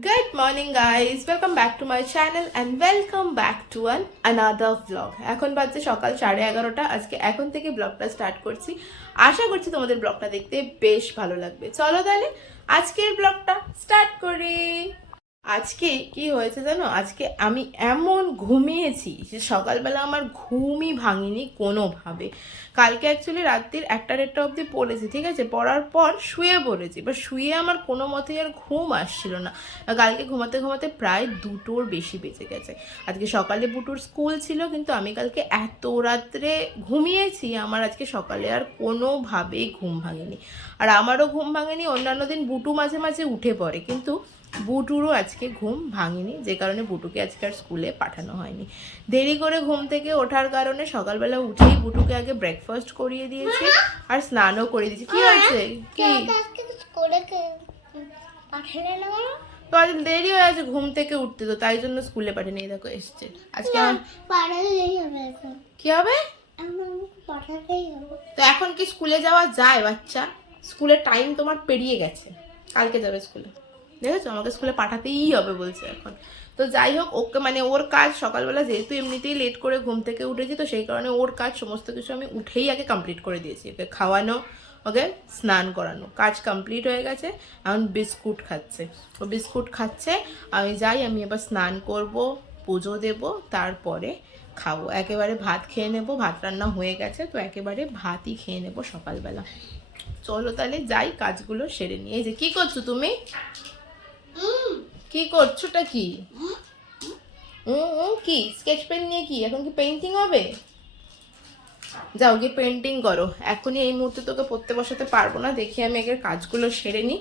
Good morning guys, welcome back to my channel and welcome back to an another vlog. এখন বাজছে সকাল সাড়ে এগারোটা। আজকে এখন থেকে ব্লগটা স্টার্ট করছি। আশা করছি তোমাদের ব্লগটা দেখতে বেশ ভালো লাগবে। চলো তাহলে আজকের ব্লগটা স্টার্ট করি। আজকে কি হয়েছে জানো? আজকে আমি এমন ঘুমিয়েছি যে সকালবেলা আমার ঘুমই ভাঙিনি কোনোভাবে। কালকে অ্যাকচুয়ালি রাত্রির একটা দেড়টা অবধি পড়েছি, ঠিক আছে? পড়ার পর শুয়ে পড়েছি। এবার শুয়ে আমার কোনো মতেই আর ঘুম আসছিল না। কালকে ঘুমাতে ঘুমাতে প্রায় দুটোর বেশি বেঁচে গেছে। আজকে সকালে বুটুর স্কুল ছিল, কিন্তু আমি কালকে এত রাত্রে ঘুমিয়েছি, আমার আজকে সকালে আর কোনোভাবেই ঘুম ভাঙেনি। আর আমারও ঘুম ভাঙেনি, অন্যান্য দিন বুটু মাঝে মাঝে উঠে পড়ে, কিন্তু বুটুরও আজকে ঘুম ভাঙেনি যে কারণে বুটুকে আজকে আর স্কুলে পাঠানো হয়নি। দেরি করে ঘুম থেকে ওঠার কারণে সকালবেলা উঠেই বুটুকে আগে ব্রেকফাস্ট করিয়ে দিয়েছি আর স্নানও করে দিয়েছি। কি হয়েছে? কি? তো আজ দেরি হয়ে আছে ঘুম থেকে উঠতে তো তাই জন্য স্কুলে পাঠিয়ে নিয়ে দেখো এসছে। আজকে কি হবে? তো এখন কি স্কুলে যাওয়া যায় বাচ্চা? স্কুলের টাইম তোমার পেরিয়ে গেছে। কালকে যাবে স্কুলে। দেখেছ? আমাকে স্কুলে পাঠাতেই হবে বলছে এখন। তো যাই হোক, ওকে মানে ওর কাজ সকালবেলা যেহেতু এমনিতেই লেট করে ঘুম থেকে উঠেছি, তো সেই কারণে ওর কাজ সমস্ত কিছু আমি উঠেই আগে কমপ্লিট করে দিয়েছি। ওকে খাওয়ানো, ওকে স্নান করানো। কাজ কমপ্লিট হয়ে গেছে, এখন বিস্কুট খাচ্ছে। ও বিস্কুট খাচ্ছে, আমি যাই, আমি এবার স্নান করব, পুজো দেব, তারপরে খাব। একেবারে ভাত খেয়ে নেব, ভাত রান্না হয়ে গেছে, তো একেবারে ভাতই খেয়ে নেব সকালবেলা। চলো তাহলে যাই, কাজগুলো সেরে নিয়ে যে কি করছ তুমি? কি করছোটা কি? হুম কি? স্কেচ পেন নিয়ে কি? এখন কি পেন্টিং হবে? যাও গিয়ে পেন্টিং করো। এখনই এই মুহূর্তে তোকে পড়তে বসাতে পারব না। দেখি আমি আগের কাজগুলো সেরে নিই।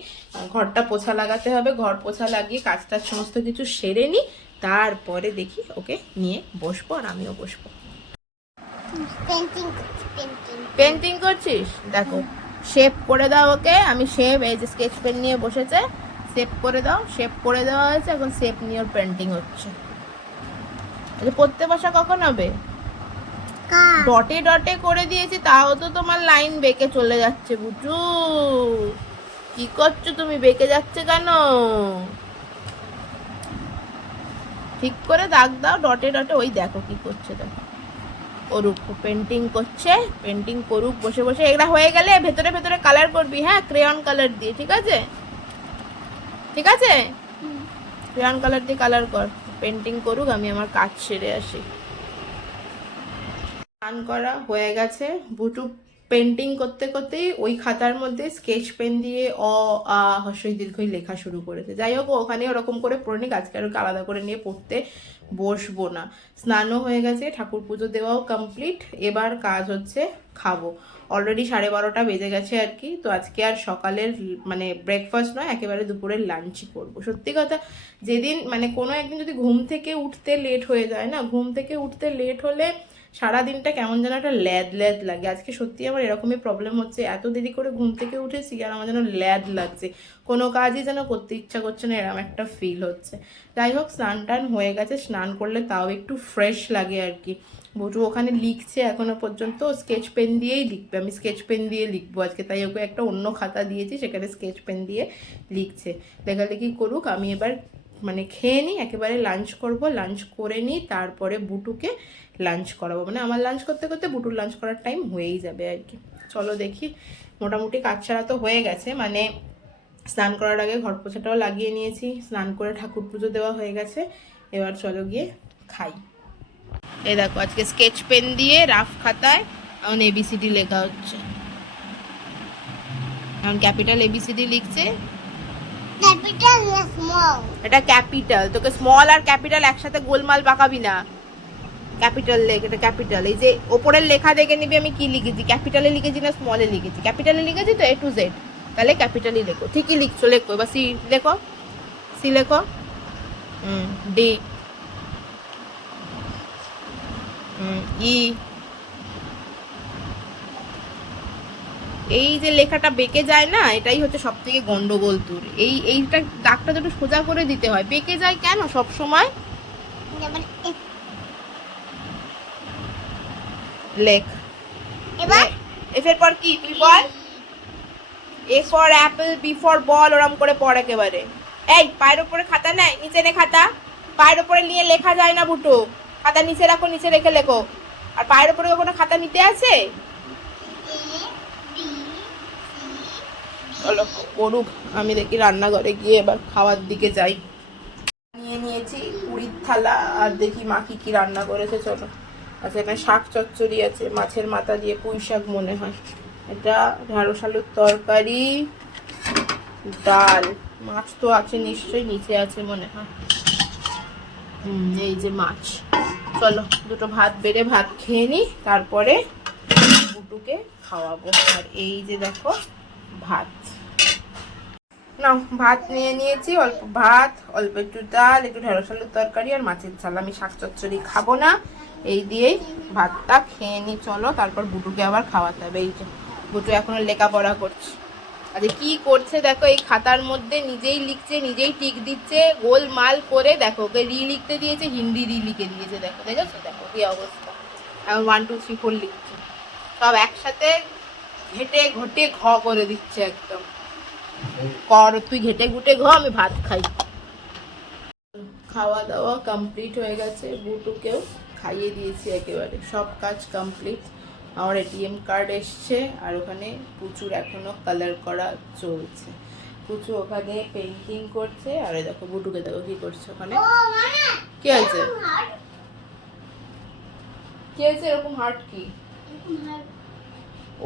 ঘরটা পোছা লাগাতে হবে। ঘর পোছা লাগিয়ে কাজটার সমস্ত কিছু সেরে নিই। তারপরে দেখি ওকে নিয়ে বসবো আর আমিও বসবো। পেন্টিং করছিস? দেখো শেপ করে দাও ওকে। আমি শেপ এই যে স্কেচ পেন নিয়ে বসেছে। শেপ করে দাও শেপ করে দেওয়া হয়েছে এখন শেপ নিয়ে পেন্টিং হচ্ছে। আচ্ছা পড়তে বসা কখন হবে? ডটে ডটে করে দিয়েছি তাও তো তোমার লাইন বেঁকে চলে যাচ্ছে বুঝু। কি করছ তুমি বেঁকে যাচ্ছে কেন? ঠিক করে দাগ দাও ডটে ডটে ওই দেখো কি করছে দেখো। করুক পেন্টিং করছে পেন্টিং করুক বসে বসে এগুলা হয়ে গেলে ভেতরে ভেতরে কালার করবি হ্যাঁ ক্রেয়ন কালার দিয়ে ঠিক আছে? ঠিক আছে? ক্রেয়ন কালার দিয়ে কালার কর। পেন্টিং করুক আমি আমার কাজ সেরে আসি। স্নান করা হয়ে গেছে। বুটু পেন্টিং করতে করতেই ওই খাতার মধ্যে স্কেচ পেন দিয়ে অ আ হর্ষই দীর্ঘই লেখা শুরু করেছে। যাই হোক ওখানে ওরকম করে পড়ে নিক আজকে আর আলাদা করে নিয়ে পড়তে বসবো না। স্নানও হয়ে গেছে ঠাকুর পুজো দেওয়াও কমপ্লিট এবার কাজ হচ্ছে খাব। অলরেডি সাড়ে বারোটা বেজে গেছে আর কি। তো আজকে আর সকালের মানে ব্রেকফাস্ট নয়, একেবারে দুপুরের লাঞ্চই করব। সত্যি কথা, যেদিন মানে কোনো একদিন যদি ঘুম থেকে উঠতে লেট হয়ে যায় না, ঘুম থেকে উঠতে লেট হলে সারা দিনটা কেমন যেন একটা ল্যাদ ল্যাদ লাগে। আজকে সত্যি আমার এরকমই প্রবলেম হচ্ছে। এত দেরি করে ঘুম থেকে উঠেছি আর আমার যেন ল্যাদ লাগছে। কোনো কাজই যেন করতে ইচ্ছা করছে না এরকম একটা ফিল হচ্ছে। যাই হোক, স্নান টান হয়ে গেছে। স্নান করলে তাও একটু ফ্রেশ লাগে আর কি। বটু ওখানে লিখছে এখনও পর্যন্ত স্কেচ পেন দিয়েই লিখবে। আমি স্কেচ পেন দিয়ে লিখব আজকে। তাই ওকে একটা অন্য খাতা দিয়েছি, সেখানে স্কেচ পেন দিয়ে লিখছে। লেখালেখি করুক, আমি এবার মানে খেয়ে নিই, একেবারে লাঞ্চ করব। লাঞ্চ করে নিই, তারপরে বুটুকে লাঞ্চ করাবো। মানে আমার লাঞ্চ করতে করতে বুটুর লাঞ্চ করার টাইম হয়েই যাবে আর কি। চলো দেখি মোটামুটি কাজ ছাড়া তো হয়ে গেছে। মানে স্নান করার আগে ঘর পোছাটাও লাগিয়ে নিয়েছি স্নান করে ঠাকুর পুজো দেওয়া হয়ে গেছে। এবার চলো গিয়ে খাই। এ দেখো আজকে স্কেচ পেন দিয়ে রাফ খাতায় এখন এবিসিডি লেখা হচ্ছে। এখন capital A B C D লিখছে। ক্যাপিটাল স্মল এটা ক্যাপিটাল তোকে স্মল আর ক্যাপিটাল একসাথে গোলমাল পাকাবি না। ক্যাপিটাল এটা ক্যাপিটাল। এই যে ওপরের লেখা দেখে নিবি আমি কি লিখেছি? ক্যাপিটালে লিখেছি না স্মলে লিখেছি? ক্যাপিটালে লিখেছি তো এ টু জেড তাহলে ক্যাপিটালই লেখো। ঠিকই লিখছো, লেখো। এবার সি লেখো। সি লেখো। ডি ই এই যে লেখাটা বেঁকে যায় না, এটাই হচ্ছে সব থেকে গন্ডগোল তোর। এই, এইটা দাগটা একটু সোজা করে দিতে হয়। বেঁকে যায় কেন সব সময় এ- এবার? এফ এর পর কি? তুই বল। A for apple B for ball ওরম করে পড় একেবারে। এই পায়ের উপরে খাতা নেই নিচে নে খাতা। পায়ের উপরে নিয়ে লেখা যায় না বুটু। খাতা নিচে রাখো নিচে রেখে লেখো। আর পায়ের উপরে কোনো খাতা নিতে আছে? চলো করুক আমি দেখি রান্নাঘরে গিয়ে এবার খাওয়ার দিকে যাই। নিয়ে নিয়েছি পুরীর থালা। আর দেখি মা কি কি রান্না করেছে চলো। আচ্ছা এখানে শাক চচ্চড়ি আছে, মাছের মাথা দিয়ে পুঁই শাক মনে হয়। এটা ঢ্যাঁড়স আলুর তরকারি, ডাল। মাছ তো আছে নিশ্চয়ই, নিচে আছে মনে হয়। এই যে মাছ। চলো, দুটো ভাত বেড়ে ভাত খেয়ে নিই তারপরে বুটুকে খাওয়াবো। আর এই যে দেখো, ভাত। না ভাত নিয়ে নিয়েছি, অল্প ভাত, অল্প একটু ডাল, একটু ঢেঁড়স আলুর তরকারি আর মাছের ঝাল। আমি শাক চচ্চড়ি খাব না। এই দিয়েই ভাতটা খেয়ে নি, চলো। তারপর বুটুকে আবার খাওয়াতে হবে। এই যে, বুটু এখনও লেখাপড়া করছে। আচ্ছা কি করছে দেখো, এই খাতার মধ্যে নিজেই লিখছে, নিজেই টিক দিচ্ছে, গোলমাল করে দেখো, ওকে রি লিখতে দিয়েছে, হিন্দি রি লিখে দিয়েছে, দেখো, দেখেছ? দেখো, কি অবস্থা। এখন ওয়ান টু থ্রি ফোর লিখছে। সব একসাথে ঘেটে ঘটে ঘ করে দিচ্ছে একদম। কর, তুই ঘেটে ঘুটে ঘ, আমি ভাত খাই। খাওয়া দাওয়া কমপ্লিট হয়ে গেছে বুটুকেও। খাইয়ে দিয়েছি একেবারে। সব কাজ কমপ্লিট আমার এটিএম কার্ড এসছে আর ওখানে প্রচুর এখনও কালার করা চলছে। পুচু ওখানে পেন্টিং করছে আর দেখো বুটুকে দেখো কি করছে ওখানে। কি আছে? কি আছে এরকম হার্ট কি?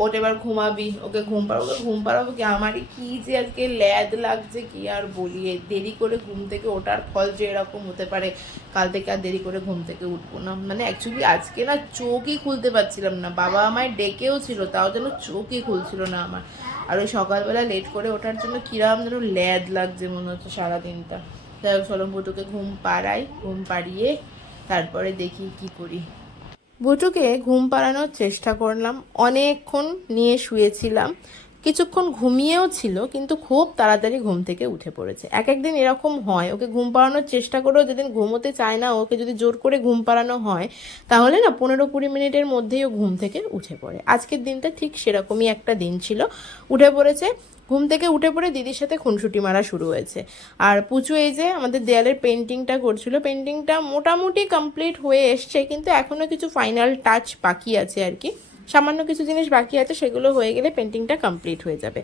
ওট এবার ঘুমাবি, ওকে ঘুম পাড়াবো, ওকে ঘুম পাড়াবো কি? আমারই কি যে আজকে ল্যাদ লাগছে কি আর বলি দেরি করে ঘুম থেকে ওঠার ফল যে এরকম হতে পারে, কাল থেকে আর দেরি করে ঘুম থেকে উঠবো না। মানে অ্যাকচুয়ালি আজকে না চোখই খুলতে পারছিলাম না, বাবা আমায় ডেকেও ছিল, তাও যেন চোখই খুলছিল না আমার। আর ওই সকালবেলা লেট করে ওঠার জন্য কিরম যেন ল্যাদ লাগছে মনে হচ্ছে সারাদিনটা। তাই বুটুকে ঘুম পাড়াই, ঘুম পাড়িয়ে তারপরে দেখি কি করি। বুটুকে ঘুম পাড়ানোর চেষ্টা করলাম অনেকক্ষণ নিয়ে শুয়েছিলাম। কিছুক্ষণ ঘুমিয়েও ছিল, কিন্তু খুব তাড়াতাড়ি ঘুম থেকে উঠে পড়েছে। এক একদিন এরকম হয়, ওকে ঘুম পাড়ানোর চেষ্টা করেও যেদিন ঘুমোতে চায় না, ওকে যদি জোর করে ঘুম পাড়ানো হয়, তাহলে না পনেরো কুড়ি মিনিটের মধ্যেই ও ঘুম থেকে উঠে পড়ে। আজকের দিনটা ঠিক সেরকমই একটা দিন ছিল। উঠে পড়েছে, ঘুম থেকে উঠে পড়ে দিদির সাথে খুনসুটি মারা শুরু হয়েছে। আর পুচু এই যে আমাদের দেয়ালের পেন্টিংটা করছিল পেন্টিংটা মোটামুটি কমপ্লিট হয়ে এসছে, কিন্তু এখনও কিছু ফাইনাল টাচ বাকি আছে আর কি। সামান্য কিছু জিনিস বাকি আছে, সেগুলো হয়ে গেলে পেন্টিংটা কমপ্লিট হয়ে যাবে।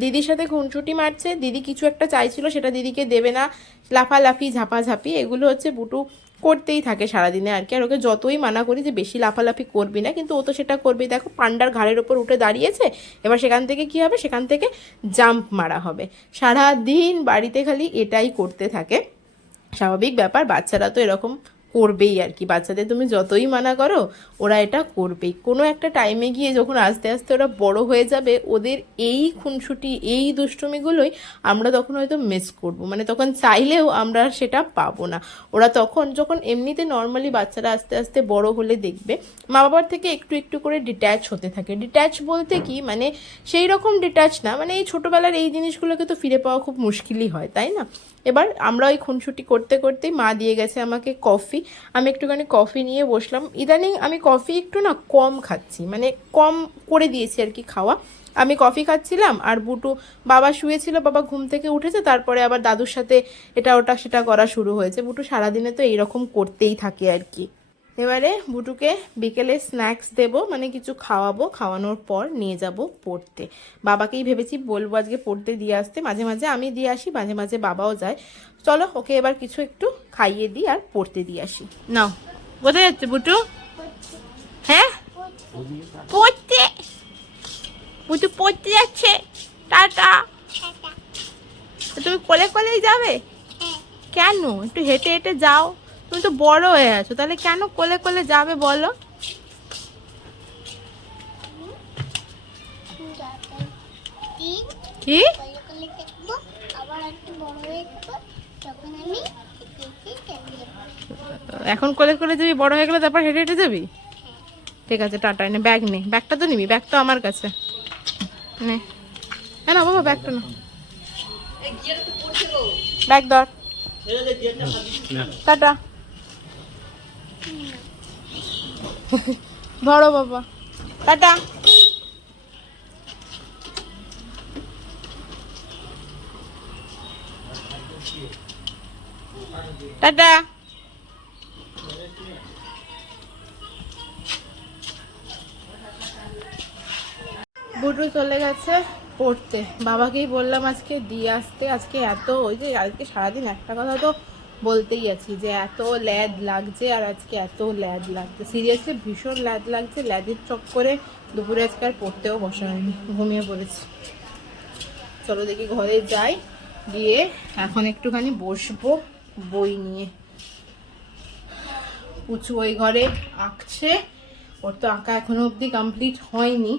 দিদির সাথে খুনসুটি মারছে, দিদি কিছু একটা চাইছিল, সেটা দিদিকে দেবে না। লাফালাফি, ঝাপাঝাপি, এগুলো হচ্ছে বুটু করতেই থাকে সারাদিনে আর কি। আর ওকে যতই মানা করি যে বেশি লাফালাফি করবি না, কিন্তু ও তো সেটা করবেই। দেখো, পান্ডার ঘাড়ের ওপর উঠে দাঁড়িয়েছে, এবার সেখান থেকে কি হবে? সেখান থেকে জাম্প মারা হবে। সারা দিন বাড়িতে খালি এটাই করতে থাকে। স্বাভাবিক ব্যাপার, বাচ্চারা তো এরকম করবেই আর কি। বাচ্চাদের তুমি যতই মানা করো, ওরা এটা করবেই। কোনো একটা টাইমে গিয়ে যখন আস্তে আস্তে ওরা বড় হয়ে যাবে, ওদের এই খুনসুটি, এই দুষ্টুমিগুলোই আমরা তখন হয়তো মিস করব। মানে তখন চাইলেও আমরা সেটা পাবো না। ওরা তখন যখন এমনিতে নর্মালি বাচ্চারা আস্তে আস্তে বড় হলে দেখবে মা বাবার থেকে একটু একটু করে ডিট্যাচ হতে থাকে। ডিট্যাচ বলতে কি? মানে সেই রকম ডিট্যাচ না। মানে এই ছোটোবেলার এই জিনিসগুলোকে তো ফিরে পাওয়া খুব মুশকিলই হয়, তাই না? এবার আমরা ওই খুনসুটি করতে করতেই মা দিয়ে গেছে আমাকে কফি। আমি একটুখানি কফি নিয়ে বসলাম। ইদানিং আমি কফি একটু না কম খাচ্ছি মানে কম করে দিয়েছি আর কি খাওয়া। আমি কফি খাচ্ছিলাম আর বুটু বাবা শুয়েছিল, বাবা ঘুম থেকে উঠেছে, তারপরে আবার দাদুর সাথে এটা ওটা সেটা করা শুরু হয়েছে। বুটু সারাদিনে তো এইরকম করতেই থাকে আর কি। এবারে বুটুকে বিকেলে স্ন্যাক্স দেব মানে কিছু খাওয়াবো খাওয়ানোর পর নিয়ে যাব পড়তে। বাবাকেই ভেবেছি বলব আজকে পড়তে দিয়ে আসতে মাঝে মাঝে আমি দিয়ে আসি মাঝে মাঝে বাবাও যায়। চলো ওকে এবার কিছু একটু খাইয়ে দিই আর পড়তে দিয়ে আসি। নাও কোথায় যাচ্ছে বুটু? হ্যাঁ? পড়তে। বুটু পড়তে যাচ্ছে। টাটা। তুমি কোলে কোলেই যাবে? কেন? একটু হেঁটে হেঁটে যাও। তুমি তো বড় হয়ে আছো তাহলে কেন কোলে কোলে যাবে বলো? কি? এখন কোলে কোলে যাবি বড় হয়ে গেলে তারপর হেঁটে হেঁটে যাবি? ঠিক আছে টাটা এনে ব্যাগ নে ব্যাগটা তো নিবি ব্যাগ তো আমার কাছে। নে। হ্যাঁ না বাবা ব্যাগটা না। ব্যাগ ধর। টাটা। ধরো বাবা। টাটা টাটা বুটু চলে গেছে পড়তে। বাবাকেই বললাম আজকে দিয়ে আসতে। আজকে এত ওই যে আজকে সারাদিন একটা কথা তো বলতেই আছি যে এত ল্যাদ লাগছে আর আজকে এত ল্যাদ লাগছে। সিরিয়াসলি ভীষণ ল্যাদ লাগছে, ল্যাদের চক্করে দুপুরে আজকে আর পড়তেও বসা হয়নি, ঘুমিয়ে পড়েছি। চলো দেখি ঘরে যাই, গিয়ে এখন একটুখানি বসবো বই নিয়ে। পুচু ওই ঘরে আঁকছে, ওর তো আঁকা এখনও অবধি কমপ্লিট হয়নি।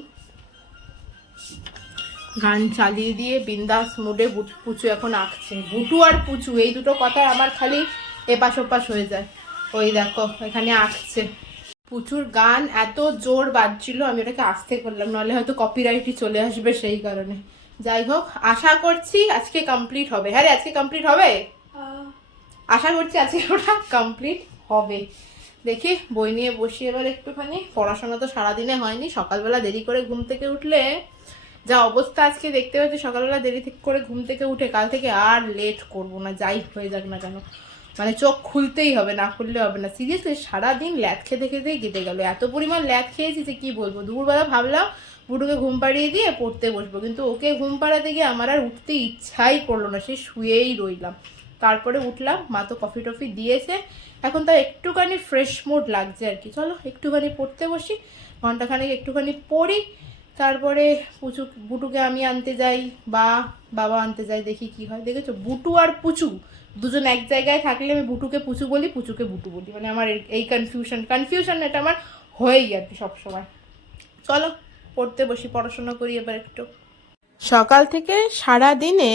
গান চালিয়ে দিয়ে বিন্দাস মুডে পুচু এখন আঁকছে। বুটু আর পুচু এই দুটো কথা আমার খালি এপাশ ওপাশ হয়ে যায়। ওই দেখো এখানে আঁকছে। পুচুর গান এত জোর বাজছিল আমি ওটাকে আসতে করলাম নাহলে হয়তো কপিরাইটই চলে আসবে সেই কারণে। যাই হোক আশা করছি আজকে কমপ্লিট হবে। হ্যাঁ রে আজকে কমপ্লিট হবে? আশা করছি আজকে ওটা কমপ্লিট হবে। দেখি বই নিয়ে বসি এবার একটুখানি। পড়াশোনা তো সারাদিনে হয়নি সকালবেলা দেরি করে ঘুম থেকে উঠলে যা অবস্থা আজকে দেখতে পাচ্ছি সকালবেলা দেরি করে ঘুম থেকে উঠে কাল থেকে আর লেট করব না, যাই হয়ে যাক না কেন। মানে চোখ খুলতেই হবে, না খুললে হবে না। সিরিয়াসলি সারাদিন ল্যাদ খেতে খেতেই কেটে গেল। এত পরিমাণ ল্যাদ খেয়েছি যে কি বলব? দুপুরবেলা ভাবলাম বুটুকে ঘুম পাড়িয়ে দিয়ে পড়তে বসবো, কিন্তু ওকে ঘুম পাড়াতে গিয়ে আমার আর উঠতে ইচ্ছাই করল না, সে শুয়েই রইলাম। তারপরে উঠলাম, মা তো কফি টফি দিয়েছে। এখন তার একটুখানি ফ্রেশ মুড লাগছে আর কি। চলো, একটুখানি পড়তে বসি, ঘন্টাখানেক একটুখানি পড়ি। তারপরে পুচু বুটুকে আমি আনতে যাই, বা বাবা আনতে যাই দেখি কি হয়। দেখেছ? বুটু আর পুচু দুজন এক জায়গায় থাকলে আমি বুটুকে পুচু বলি, পুচুকে বুটু বলি। মানে আমার এই- কনফিউশন কনফিউশন এটা আমার হয়েই আর কি সবসময়। চলো, পড়তে বসি, পড়াশোনা করি এবার একটু। সকাল থেকে সারা দিনে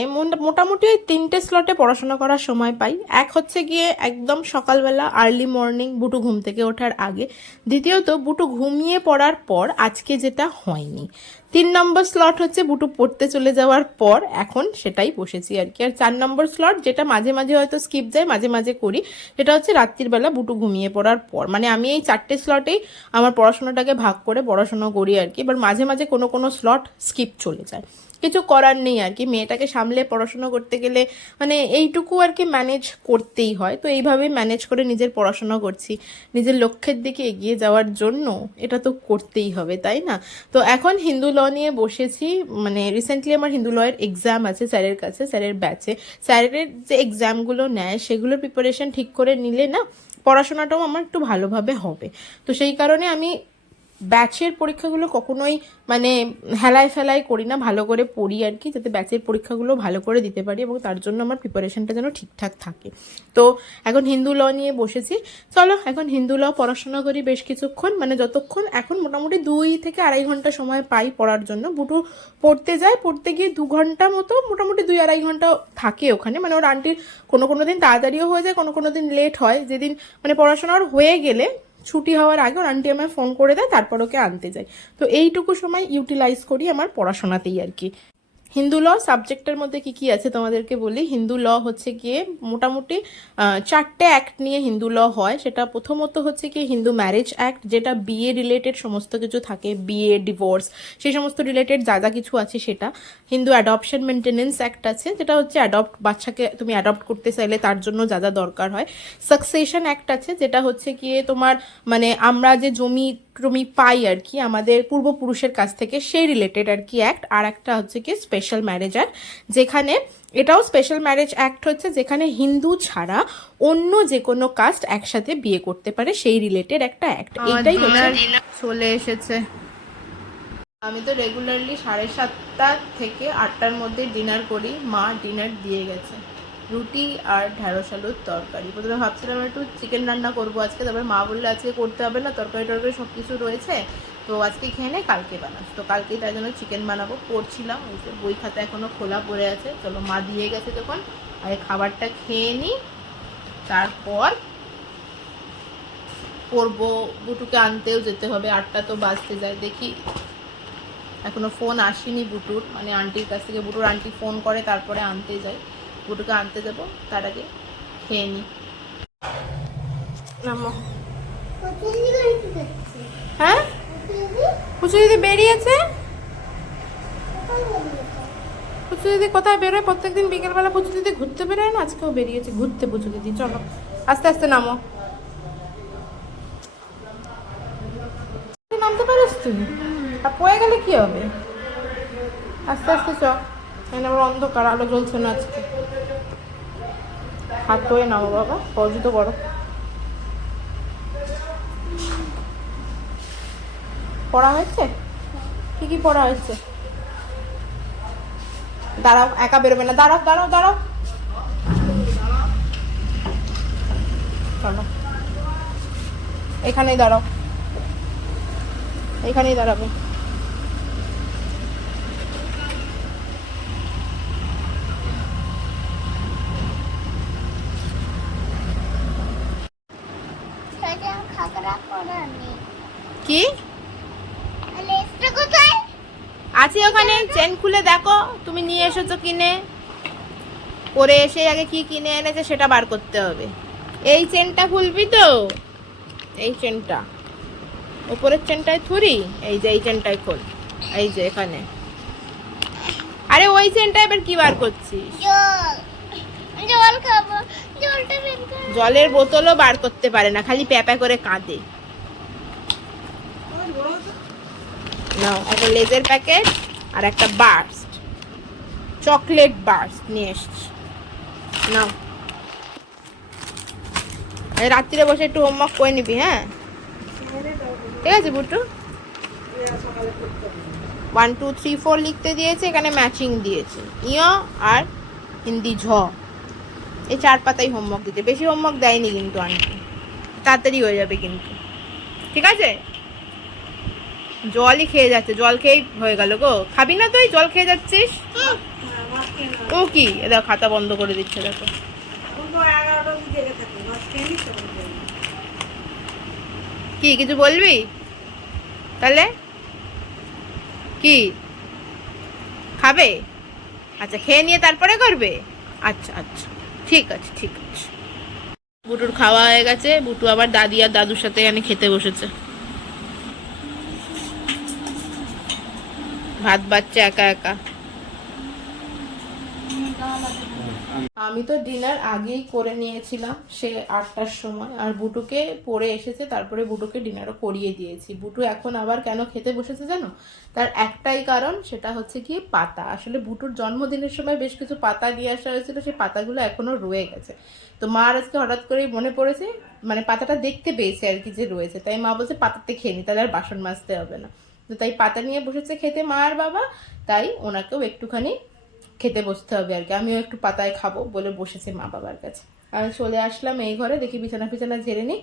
মোটামুটি তিনটে স্লটে পড়াশোনা করার সময় পাই। এক হচ্ছে গিয়ে একদম সকালবেলা আর্লি মর্নিং বুটু ঘুম থেকে ওঠার আগে। দ্বিতীয়ত, বুটু ঘুমিয়ে পড়ার পর আজকে যেটা হয়নি। তিন নম্বর স্লট হচ্ছে বুটু পড়তে চলে যাওয়ার পর এখন সেটাই বসেছি আর কি। আর চার নম্বর স্লট যেটা মাঝে মাঝে হয়তো স্কিপ যায়, মাঝে মাঝে করি, সেটা হচ্ছে রাত্রির বেলা বুটু ঘুমিয়ে পড়ার পর। মানে আমি এই চারটে স্লটেই আমার পড়াশোনাটাকে ভাগ করে পড়াশোনা করি আর কি এবার মাঝে মাঝে কোনো কোনো স্লট স্কিপ চলে যায়। কিছু করার নেই আর কি, মেয়েটাকে সামলে পড়াশোনা করতে গেলে মানে এইটুকু আর কি ম্যানেজ করতেই হয়। তো এইভাবেই ম্যানেজ করে নিজের পড়াশোনা করছি, নিজের লক্ষ্যের দিকে এগিয়ে যাওয়ার জন্য এটা তো করতেই হবে, তাই না? তো এখন হিন্দু ল নিয়ে বসেছি মানে রিসেন্টলি আমার হিন্দু লয়ের এক্সাম আছে স্যারের কাছে, স্যারের ব্যাচে স্যারের যে এক্সামগুলো নেয়, সেগুলোর প্রিপারেশন ঠিক করে নিলে না, পড়াশোনাটাও আমার একটু ভালোভাবে হবে। তো সেই কারণে আমি ব্যাচের পরীক্ষাগুলো কখনোই মানে হেলায় ফেলায় করি না, ভালো করে পড়ি আর কি যাতে ব্যাচের পরীক্ষাগুলো ভালো করে দিতে পারি এবং তার জন্য আমার প্রিপারেশনটা যেন ঠিকঠাক থাকে। তো এখন হিন্দু ল নিয়ে বসেছি। চলো, এখন হিন্দু ল পড়াশোনা করি বেশ কিছুক্ষণ মানে যতক্ষণ এখন মোটামুটি দুই থেকে আড়াই ঘণ্টা সময় পাই পড়ার জন্য। বুটু পড়তে যায়, পড়তে গিয়ে দু ঘণ্টা মতো, মোটামুটি দুই আড়াই ঘণ্টা থাকে ওখানে। মানে ওর আন্টির কোনো কোনো দিন তাড়াতাড়িও হয়ে যায়, কোনো কোনো দিন লেট হয়। যেদিন মানে পড়াশোনা পড়াশোনার হয়ে গেলে ছুটি হওয়ার আগে ওর আন্টি আমায় ফোন করে দেয়, তারপর ওকে আনতে যাই। তো এইটুকু সময় ইউটিলাইজ করি আমার পড়াশোনাতেই আর কি। হিন্দু ল সাবজেক্টের মধ্যে কি কি আছে তোমাদেরকে বলি? হিন্দু ল হচ্ছে গিয়ে মোটামুটি চারটে অ্যাক্ট নিয়ে হিন্দু ল হয়। সেটা প্রথমত হচ্ছে কি হিন্দু ম্যারেজ অ্যাক্ট যেটা বিয়ে রিলেটেড সমস্ত কিছু থাকে, বিয়ে ডিভোর্স সেই সমস্ত রিলেটেড যা যা কিছু আছে সেটা। হিন্দু অ্যাডপশন মেনটেনেন্স অ্যাক্ট আছে, যেটা হচ্ছে অ্যাডপ্ট বাচ্চাকে তুমি অ্যাডপ্ট করতে চাইলে তার জন্য যা যা দরকার হয়। সাকসেশন অ্যাক্ট আছে, যেটা হচ্ছে গিয়ে তোমার মানে আমরা যে জমি টমি পাই আর কি, আমাদের পূর্বপুরুষের কাছ থেকে সেই রিলেটেড আর কি অ্যাক্ট আর একটা হচ্ছে কি স্পেশাল ম্যারেজ অ্যাক্ট যেখানে এটাও স্পেশাল ম্যারেজ অ্যাক্ট হচ্ছে যেখানে হিন্দু ছাড়া অন্য যে কোনো কাস্ট একসাথে বিয়ে করতে পারে সেই রিলেটেড একটা অ্যাক্ট এইটাই চলে এসেছে। আমি তো রেগুলারলি সাড়ে সাতটা থেকে আটটার মধ্যে ডিনার করি মা ডিনার দিয়ে গেছে। রুটি আর ঢ্যাঁড়স আলুর তরকারি। প্রথমে ভাবছিলাম একটু চিকেন রান্না করব আজকে তারপরে মা বললে আজকে করতে হবে না তরকারি টরকারি সব কিছু রয়েছে। তো আজকে খেয়ে নে কালকে বানাস। তো কালকেই তাই জন্য চিকেন বানাবো। পড়ছিলাম ওই যে বই খাতা এখনও খোলা পড়ে আছে। চলো মা দিয়ে গেছে তখন আর এই খাবারটা খেয়ে নিই তারপর পড়ব বুটুকে আনতেও যেতে হবে। আটটা তো বাজতে যায় দেখি। এখনও ফোন আসেনি বুটুর। মানে আন্টির কাছ থেকে বুটুর আন্টি ফোন করে তারপরে আনতে যায়। বুটুকে আনতে যাব তার আগে খেয়ে নি। নামো কোথায় দিকে একটু দেখছি হ্যাঁ? পুচু দিদি বেরিয়েছে? পুচু দিদি কোথায় বেরোয়? প্রত্যেকদিন বিকেলবেলা পুচু দিদি ঘুরতে বেরোয় না? আজকেও বেরিয়েছে, ঘুরতে পুচু দিদি চলো। আস্তে আস্তে নামো। নামতে পারিস তুই? আর পড়ে গেলে কি হবে? আস্তে আস্তে চ। এখানে আবার অন্ধকার, আলো জ্বলছে না আজকে। হাত ধরে নামো বাবা পৌঁছে তো বড় পড়া হয়েছে? কি কি পড়া হয়েছে। দাঁড়াও, একা বেরোবে না। দাঁড়াও দাঁড়াও দাঁড়াও। চলো। এখানেই দাঁড়াও। এখানেই দাঁড়াবে সেটা খাগড়া করা নেই কি লেসটা কোথায় আছে ওখানে চেন খুলে দেখো, তুমি নিয়ে এসেছ কিনে। করে এসে আগে কি কিনে এনেছে সেটা বার করতে হবে। এই চেনটা খুলবি তো? এই চেনটা। উপরের চেনটায় থুরি, এই যে এই চেনটায় খোল। এই যে এখানে। আরে ওই চেনটা এবার কি বার করছিস? জলের বোতলও বার করতে পারে না, খালি প্যাপা করে কাঁদে। নাও, একটা লেজের প্যাকেট। আর একটা বার্স্ট চকলেট বার্স্ট নিয়ে এসছি। নাও। রাত্রিরে বসে একটু হোমওয়ার্ক করে নিবি হ্যাঁ? ঠিক আছে বুটু ওয়ান টু থ্রি ফোর লিখতে দিয়েছে, এখানে ম্যাচিং দিয়েছে। ইয় আর হিন্দি ঝ। এই চার পাতাই হোমওয়ার্ক দিতে। বেশি হোমওয়ার্ক দেয়নি কিন্তু আন্টি তাড়াতাড়ি হয়ে যাবে কিন্তু। ঠিক আছে? জলই খেয়ে যাচ্ছে, জল খেয়েই হয়ে গেল গো। খাবি না তুই? জল খেয়ে যাচ্ছিস? ও কি? দেখো, খাতা বন্ধ করে দিচ্ছে, দেখো। কি, কিছু বলবি? তাহলে? কি? খাবে? আচ্ছা খেয়ে নিয়ে তারপরে করবে? আচ্ছা আচ্ছা। ঠিক আছে ঠিক আছে। বুটুর খাওয়া হয়ে গেছে। বুটু আবার দাদি আর দাদুর সাথে এখানে খেতে বসেছে। ভাত বাচ্চা একা একা। আমি তো ডিনার আগেই করে নিয়েছিলাম, সে আটটার সময়। আর বুটুকে পড়ে এসেছে, তারপরে বুটুকে ডিনারও করিয়ে দিয়েছি। বুটু এখন আবার কেন খেতে বসেছে জানো? তার একটাই কারণ, সেটা হচ্ছে কি পাতা। আসলে বুটুর জন্মদিনের সময় বেশ কিছু পাতা নিয়ে আসা হয়েছিল, সেই পাতাগুলো এখনও রয়ে গেছে। তো মা আর আজকে হঠাৎ করেই মনে পড়েছে মানে পাতাটা দেখতে পেয়েছে আর কি যে রয়েছে। তাই মা বলছে, পাতাতে খেয়ে নি, তাহলে আর বাসন মাজতে হবে না। তো তাই পাতা নিয়ে বসেছে খেতে মা আর বাবা, তাই ওনাকেও একটুখানি খেতে বসতে হবে আর কি। আমিও একটু পাতায় খাব বলে বসেছে মা বাবার কাছে। আমি চলে আসলাম এই ঘরে, দেখি বিছানা ফিছানা ঝেড়ে নিই,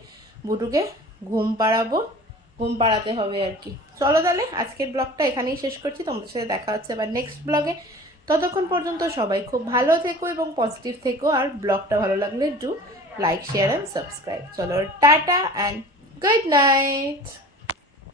বুটুকে ঘুম পাড়াবো, ঘুম পাড়াতে হবে আর কি। চলো তাহলে, আজকের ব্লগটা এখানেই শেষ করছি, তোমাদের সাথে দেখা হচ্ছে আবার নেক্সট ব্লগে। ততক্ষণ পর্যন্ত সবাই খুব ভালো থেকো এবং পজিটিভ থেকো, আর ব্লগটা ভালো লাগলে do like share and subscribe চলো, টাটা অ্যান্ড গুড নাইট